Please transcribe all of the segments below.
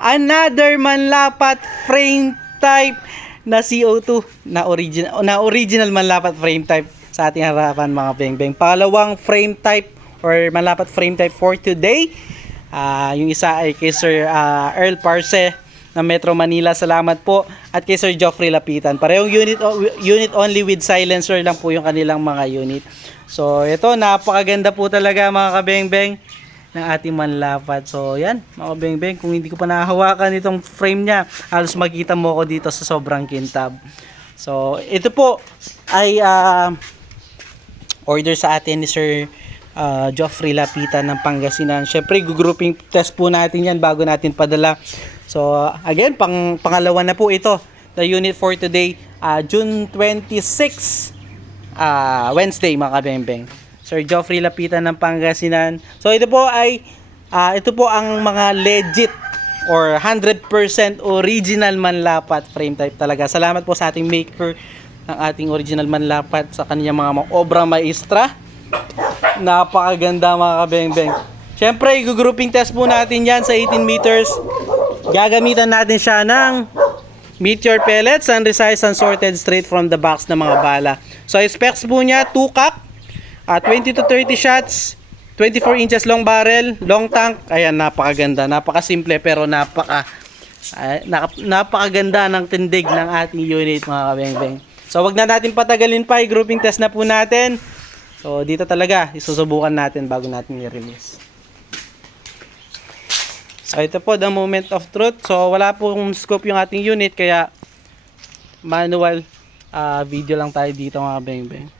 another manlapat frame type na CO2 na original na original manlapat frame type sa ating harapan mga beng-beng. Pangalawang frame type or manlapat frame type for today. Ah, yung isa ay kay Sir ah, Earl Parse ng Metro Manila. Salamat po. At kay Sir Geoffrey Lapitan. Parehong unit unit only with silencer lang po yung kanilang mga unit. So, ito napakaganda po talaga mga kabeng-beng ng ating manlapat. So, yan, mga kabeng-beng, kung hindi ko pa nahawakan itong frame niya, halos makita mo ko dito sa sobrang kintab. So, ito po ay ah, order sa atin ni Sir uh, Geoffrey Lapitan ng Pangasinan. Syempre, grouping test po natin yan bago natin padala. So, uh, again, pang, pangalawa na po ito. The unit for today, uh, June 26, uh, Wednesday, mga kabembeng. Sir Geoffrey Lapitan ng Pangasinan. So, ito po ay, uh, ito po ang mga legit or 100% original manlapat frame type talaga. Salamat po sa ating maker ng ating original manlapat sa kanyang mga, obra maestra. Napakaganda mga kabeng-beng. Siyempre, i-grouping test po natin yan sa 18 meters. Gagamitan natin siya ng meteor pellets, unresized, unsorted straight from the box ng mga bala. So, specs po niya, 2 cock, ah, 20 to 30 shots, 24 inches long barrel, long tank. Ayan, napakaganda. Napakasimple pero napaka naka- napakaganda ng tindig ng ating unit mga kabeng-beng. So wag na natin patagalin pa, i-grouping test na po natin. So dito talaga, isusubukan natin bago natin i-release. So ito po the moment of truth. So wala pong scope yung ating unit kaya manual ah, video lang tayo dito mga kabeng-beng.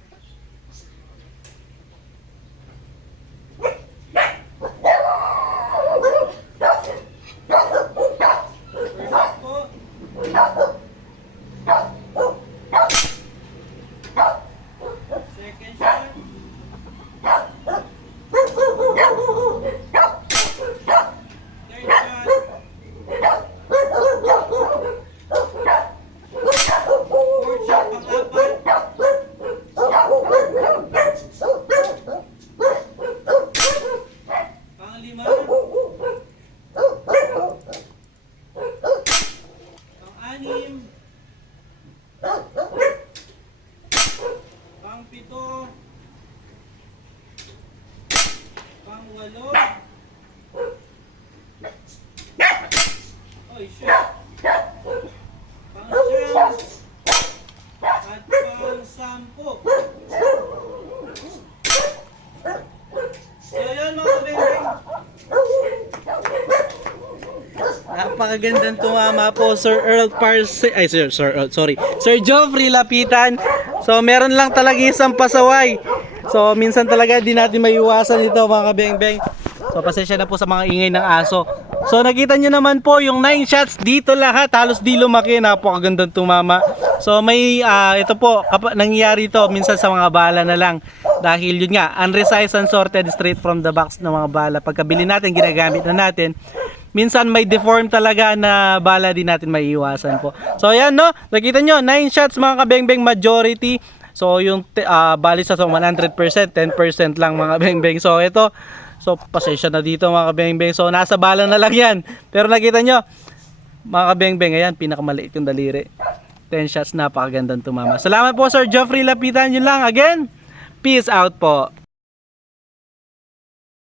Pang-pito. Pang-walo. Oy, shit. Pang-siyam. At pang-sampo. So, yun mga kabibing. Napakagandang tumama po Sir Earl Parse ay Sir, Sir Earl, sorry Sir Geoffrey Lapitan so meron lang talaga isang pasaway. So minsan talaga di natin maiwasan ito mga kabeng-beng. So pasensya na po sa mga ingay ng aso. So nakita nyo naman po yung 9 shots. Dito lahat halos di lumaki. Napakagandang tumama so may ah, ito po kapa, nangyayari ito minsan sa mga bala na lang. Dahil yun nga unresized unsorted straight from the box ng mga bala. Pagkabili natin ginagamit na natin minsan may deform talaga na bala din natin maiiwasan po. So ayan no, nakita nyo, 9 shots mga kabengbeng majority. So yung uh, bali sa 100%, 10% lang mga bengbeng. So ito, so pasensya na dito mga kabengbeng. So nasa bala na lang yan. Pero nakita nyo, mga kabengbeng, ayan, pinakamaliit yung daliri. 10 shots, napakagandang tumama. Salamat po Sir Geoffrey Lapitan, yun lang. Again, peace out po.